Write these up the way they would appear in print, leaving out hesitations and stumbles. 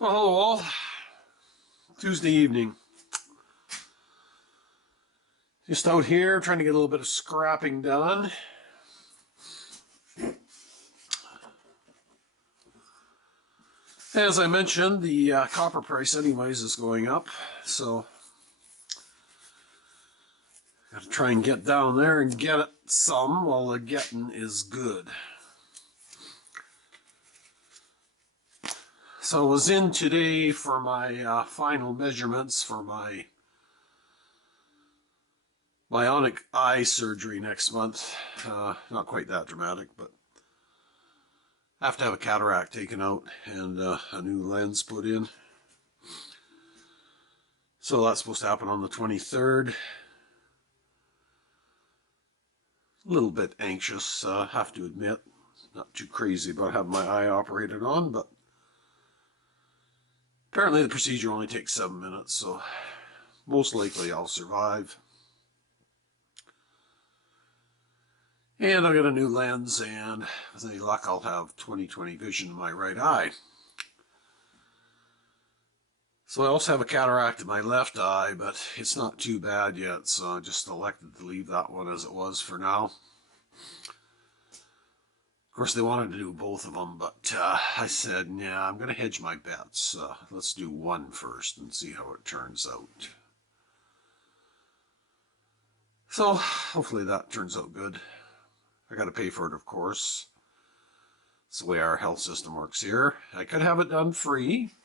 Well, hello all. Tuesday evening. Just out here trying to get a little bit of scrapping done. As I mentioned, the copper price anyways is going up, so got to try and get down there and get it some while the getting is good. So I was in today for my final measurements for my bionic eye surgery next month. Not quite that dramatic, but I have to have a cataract taken out and a new lens put in. So that's supposed to happen on the 23rd. A little bit anxious, have to admit. Not too crazy about having my eye operated on, but apparently the procedure only takes 7 minutes, so most likely I'll survive. And I'll get a new lens, and with any luck I'll have 20/20 vision in my right eye. So I also have a cataract in my left eye, but it's not too bad yet, so I just elected to leave that one as it was for now. Of course, they wanted to do both of them, but I said, nah, I'm going to hedge my bets. Let's do one first and see how it turns out. So hopefully that turns out good. I got to pay for it, of course. That's the way our health system works here. I could have it done free,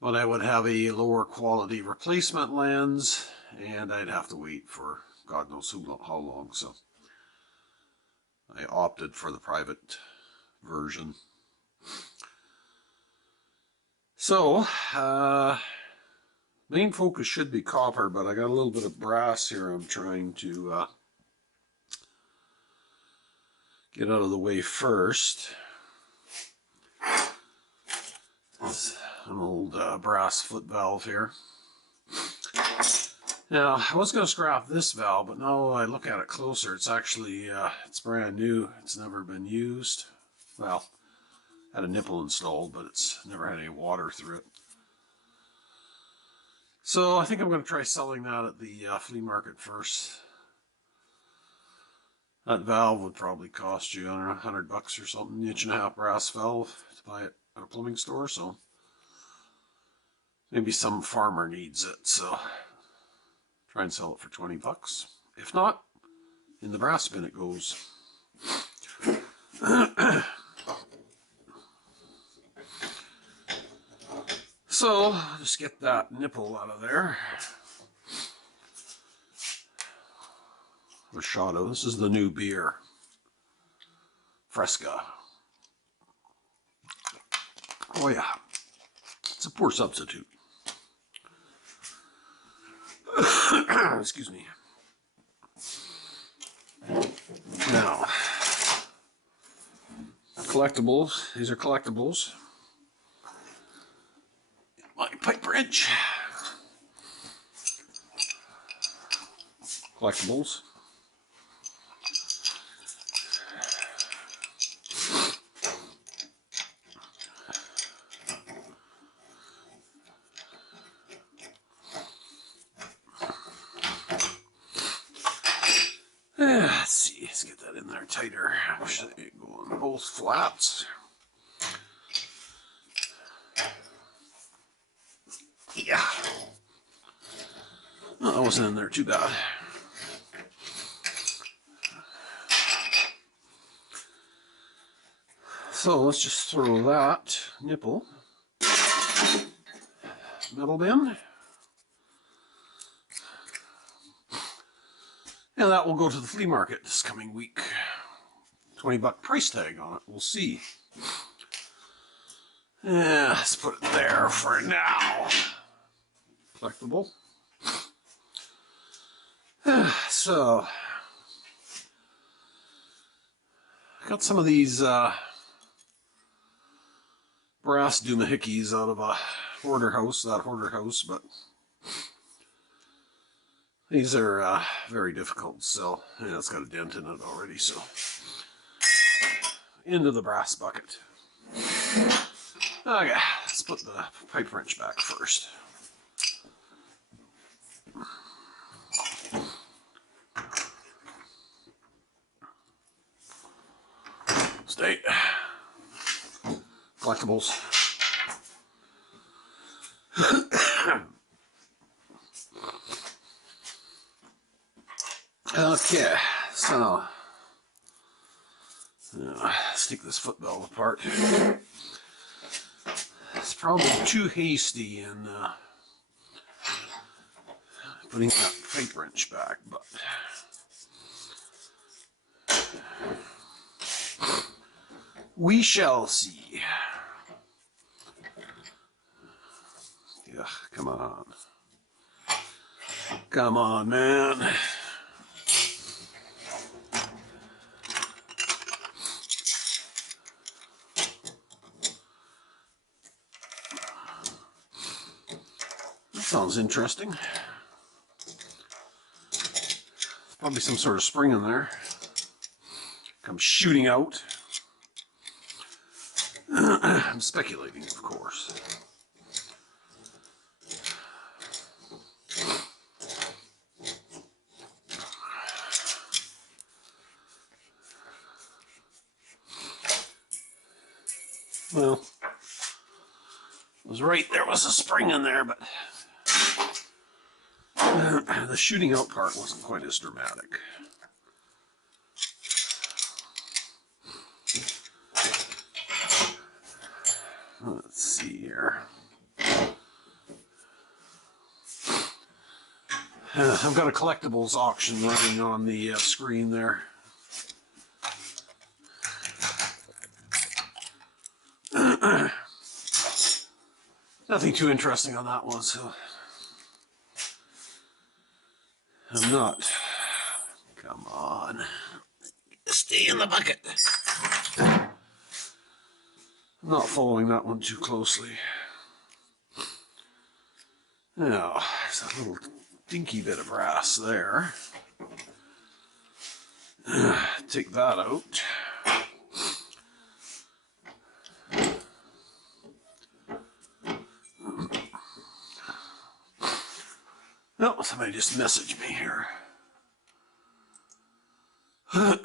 but I would have a lower quality replacement lens, and I'd have to wait for God knows how long. So I opted for the private version. So, main focus should be copper, but I got a little bit of brass here I'm trying to get out of the way first. It's an old brass foot valve here. Now, I was going to scrap this valve, but now I look at it closer, it's actually, it's brand new. It's never been used. Well, had a nipple installed, but it's never had any water through it. So I think I'm going to try selling that at the flea market first. That valve would probably cost you, I don't know, $100 or something, 1.5-inch brass valve to buy it at a plumbing store, so maybe some farmer needs it, so try and sell it for $20. If not, in the brass bin it goes. So, just get that nipple out of there. Rashado, this is the new beer. Fresca. Oh yeah, it's a poor substitute. Excuse me. Now, collectibles. These are collectibles. My pipe wrench. Collectibles. Let's see, let's get that in there tighter. Should it go on both flaps? Yeah. Oh, that wasn't in there too bad. So let's just throw that nipple metal bin. And that will go to the flea market this coming week. $20 price tag on it, we'll see. Yeah, let's put it there for now. Collectible. So, I got some of these brass doohickeys out of a hoarder house, but these are very difficult to sell. Yeah, it's got a dent in it already, so into the brass bucket. Okay, let's put the pipe wrench back first. Stay. Collectibles. Okay, so let's take this foot valve apart. It's probably too hasty in putting that pipe wrench back, but we shall see. Yeah, come on. Come on, man. That sounds interesting. Probably some sort of spring in there. Comes shooting out. I'm speculating, of course. Well, I was right, there was a spring in there, but the shooting out part wasn't quite as dramatic. Let's see here. I've got a collectibles auction running on the screen there. Nothing too interesting on that one, so I'm not. Come on. Stay in the bucket. I'm not following that one too closely. Now, there's a little dinky bit of brass there. Take that out. Oh, somebody just messaged me here. Who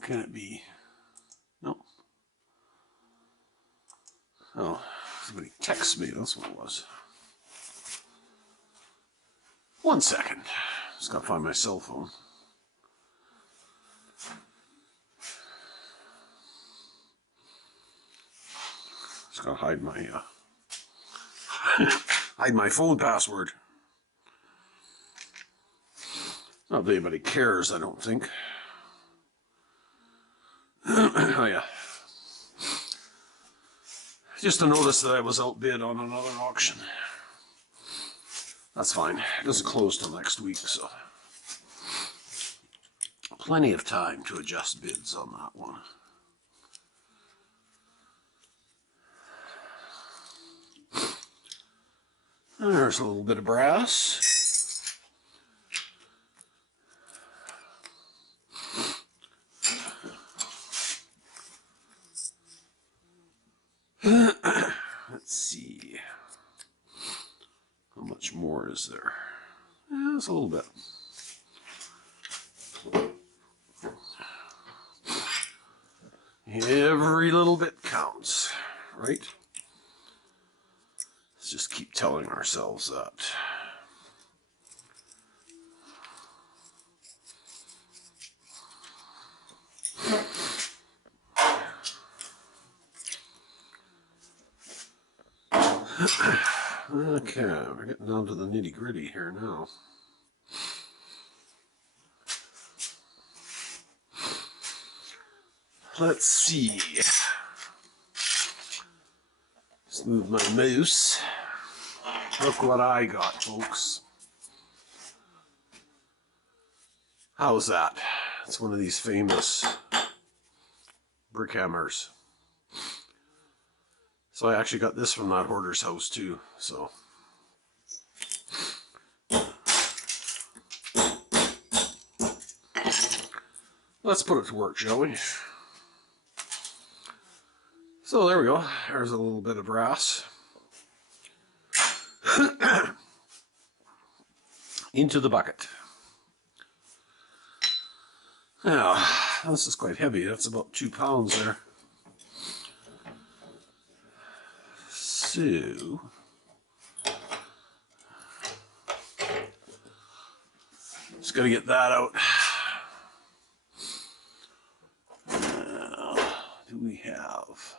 can it be? No. Oh, somebody texted me. That's what it was. 1 second. Just gotta find my cell phone. Just gotta hide my hide my phone password. Not that anybody cares, I don't think. Oh yeah. Just to notice that I was outbid on another auction. That's fine. It doesn't close till next week, so plenty of time to adjust bids on that one. There's a little bit of brass. Let's see. How much more is there? Yeah, it's a little bit. Every little bit counts, right? Let's just keep telling ourselves that. Okay, we're getting down to the nitty-gritty here now. Let's see. Let's move my mouse. Look what I got, folks. How's that? It's one of these famous brick hammers. So I actually got this from that hoarder's house too, so. Let's put it to work, shall we? So there we go. There's a little bit of brass. Into the bucket. Now, this is quite heavy. That's about 2 pounds there. So, just got to get that out. Now, do we have?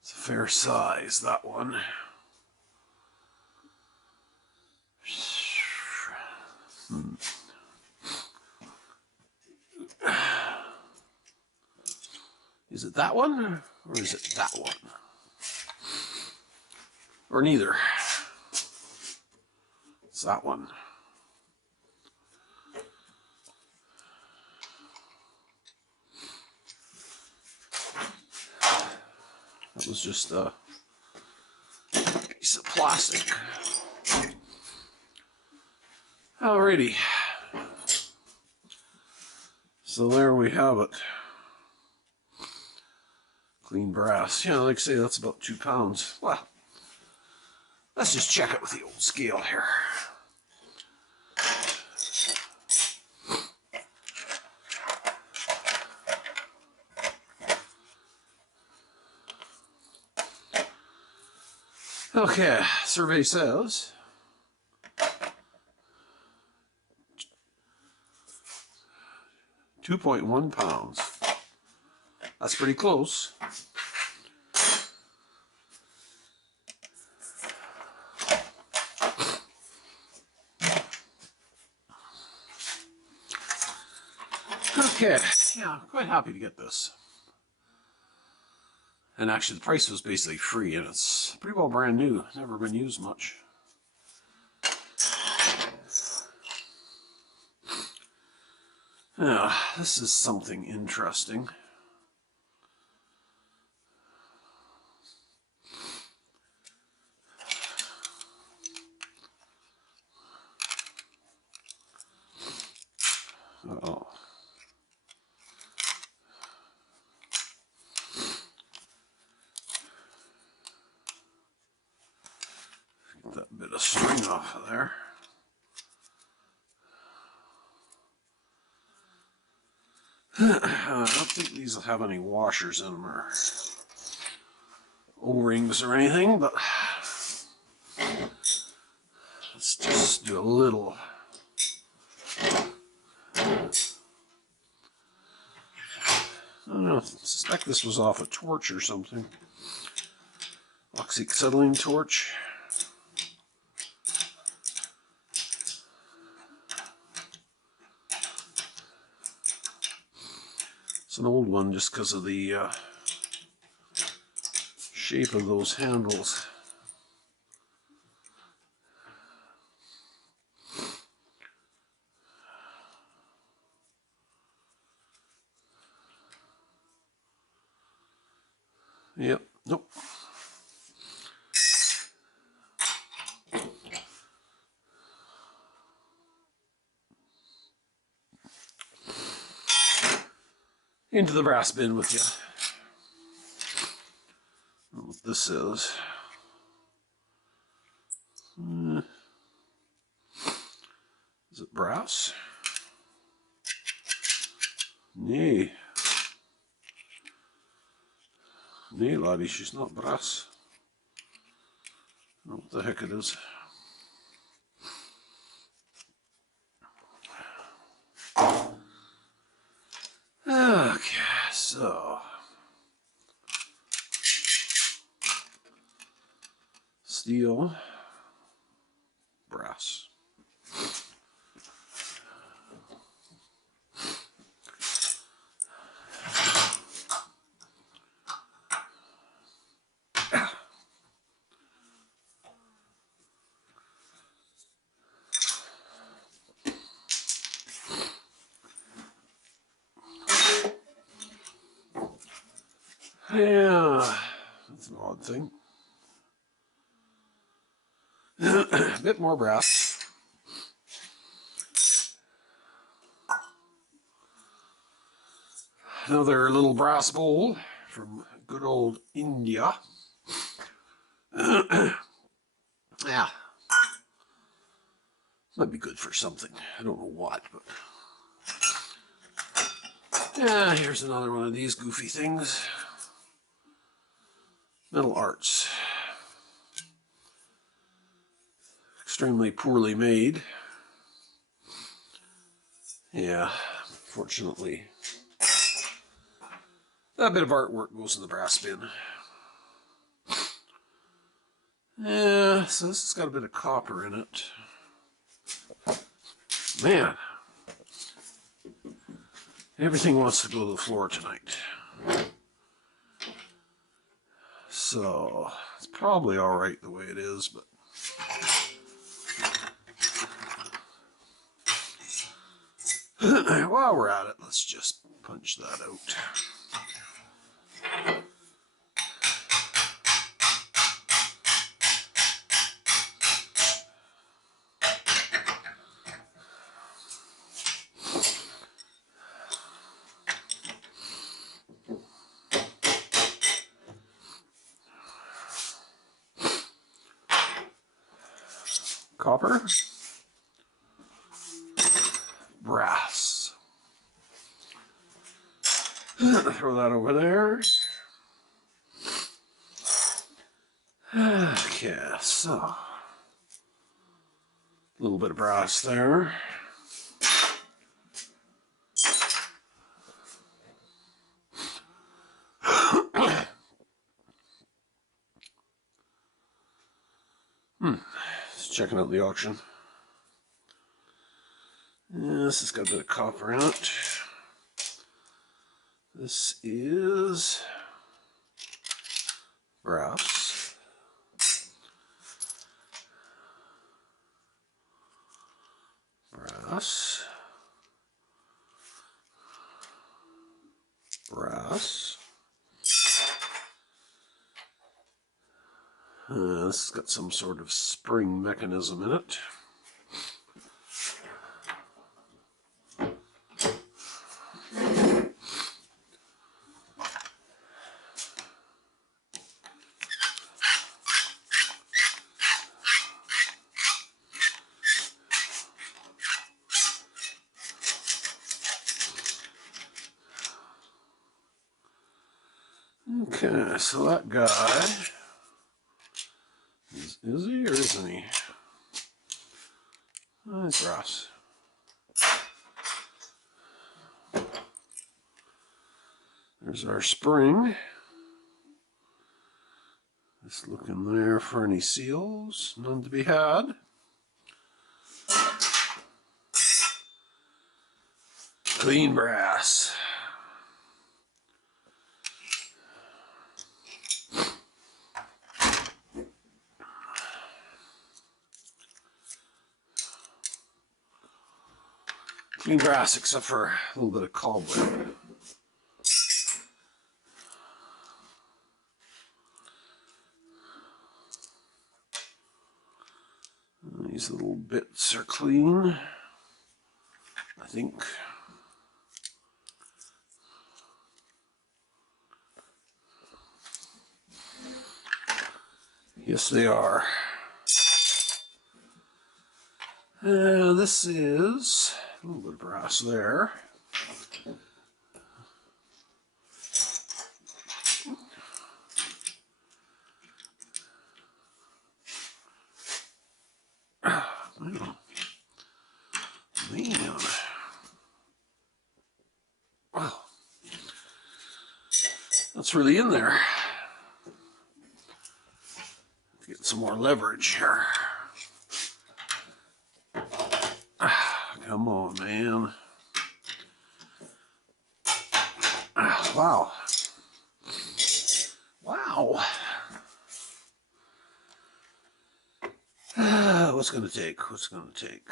It's a fair size, that one. Is it that one, or is it that one? Or neither. It's that one. That was just a piece of plastic. Alrighty. So there we have it. Clean brass. Yeah, like I say, that's about 2 pounds. Well, let's just check it with the old scale here. Okay, survey says 2.1 pounds. That's pretty close. Okay, yeah, quite happy to get this. And actually the price was basically free, and it's pretty well brand new. Never been used much. Now, this is something interesting. Uh-oh. Get that bit of string off of there. I don't think these will have any washers in them or O-rings or anything, but let's just do a little. I don't know, I suspect this was off a torch or something. Oxyacetylene torch. It's an old one just because of the shape of those handles. Yep, nope. Into the brass bin with you. I don't know what this is. Is it brass? Nee. Nee, laddie, she's not brass. I don't know what the heck it is. Okay, so steel, brass. Yeah, that's an odd thing. A bit more brass. Another little brass bowl from good old India. Yeah, might be good for something. I don't know what, but yeah, here's another one of these goofy things. Metal Arts. Extremely poorly made. Yeah, fortunately, that bit of artwork goes in the brass bin. Yeah, so this has got a bit of copper in it. Man, everything wants to go to the floor tonight. So, it's probably alright the way it is, but while we're at it, let's just punch that out. Copper, brass. Throw that over there. Okay, so a little bit of brass there. Just checking out the auction. Yeah, this has got a bit of copper in it. This is brass. Brass. Brass. This has got some sort of spring mechanism in it. Okay, so that guy, is he or isn't he? Oh, it's brass. There's our spring. Just looking there for any seals, none to be had. Clean brass. Clean brass except for a little bit of cobweb. These little bits are clean, I think. Yes, they are. This is a little bit of brass there. Man. Wow. That's really in there. Get some more leverage here. Come on, man. Wow. Wow. What's going to take? What's going to take?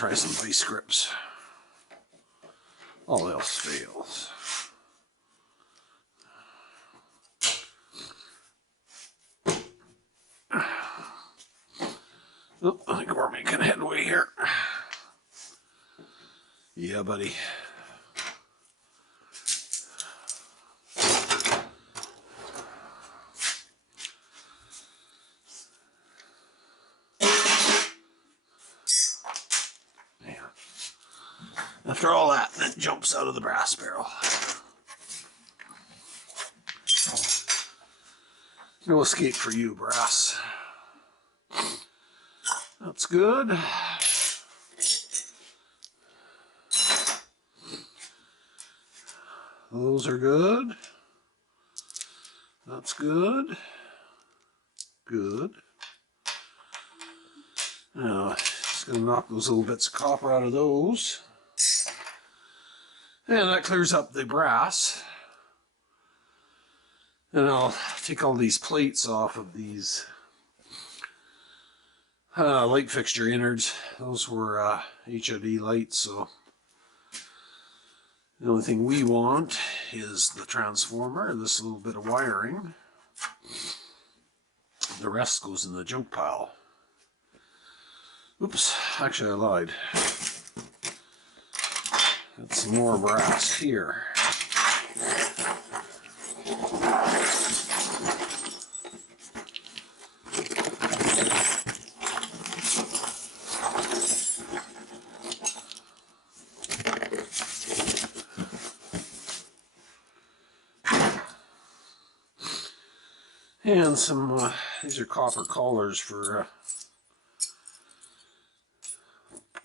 try some vice grips. All else fails. Oh, I think we're making headway here. Yeah, buddy. Man. After all that, it jumps out of the brass barrel. No escape for you, brass. That's good. Those are good. That's good. Good. Now, just going to knock those little bits of copper out of those. And that clears up the brass. And I'll take all these plates off of these light fixture innards. Those were HID lights, so the only thing we want is the transformer, this little bit of wiring. The rest goes in the junk pile. Oops, actually I lied. Got some more brass here. And some, these are copper collars for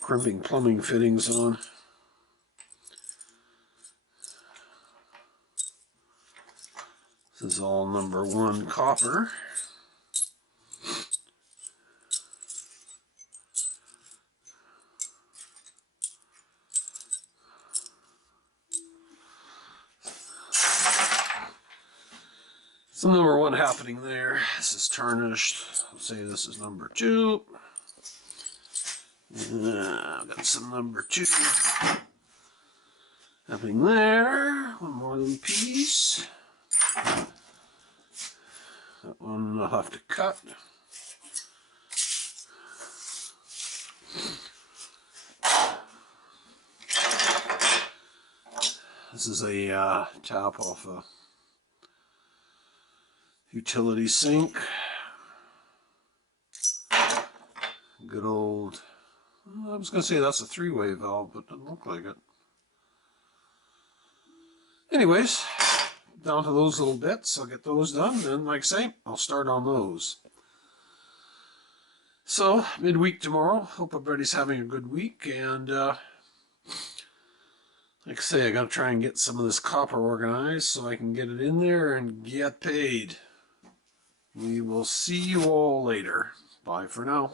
crimping plumbing fittings on. This is all number 1 copper. Some number 1 happening there. This is tarnished. I'll say this is number 2. I've got some number 2 happening there. One more little piece. That one I'll have to cut. This is a tap off a utility sink. Good old, I was going to say that's a 3-way valve, but it doesn't look like it. Anyways, down to those little bits. I'll get those done, and like I say, I'll start on those. So, midweek tomorrow. Hope everybody's having a good week, and like I say, I got to try and get some of this copper organized so I can get it in there and get paid. We will see you all later. Bye for now.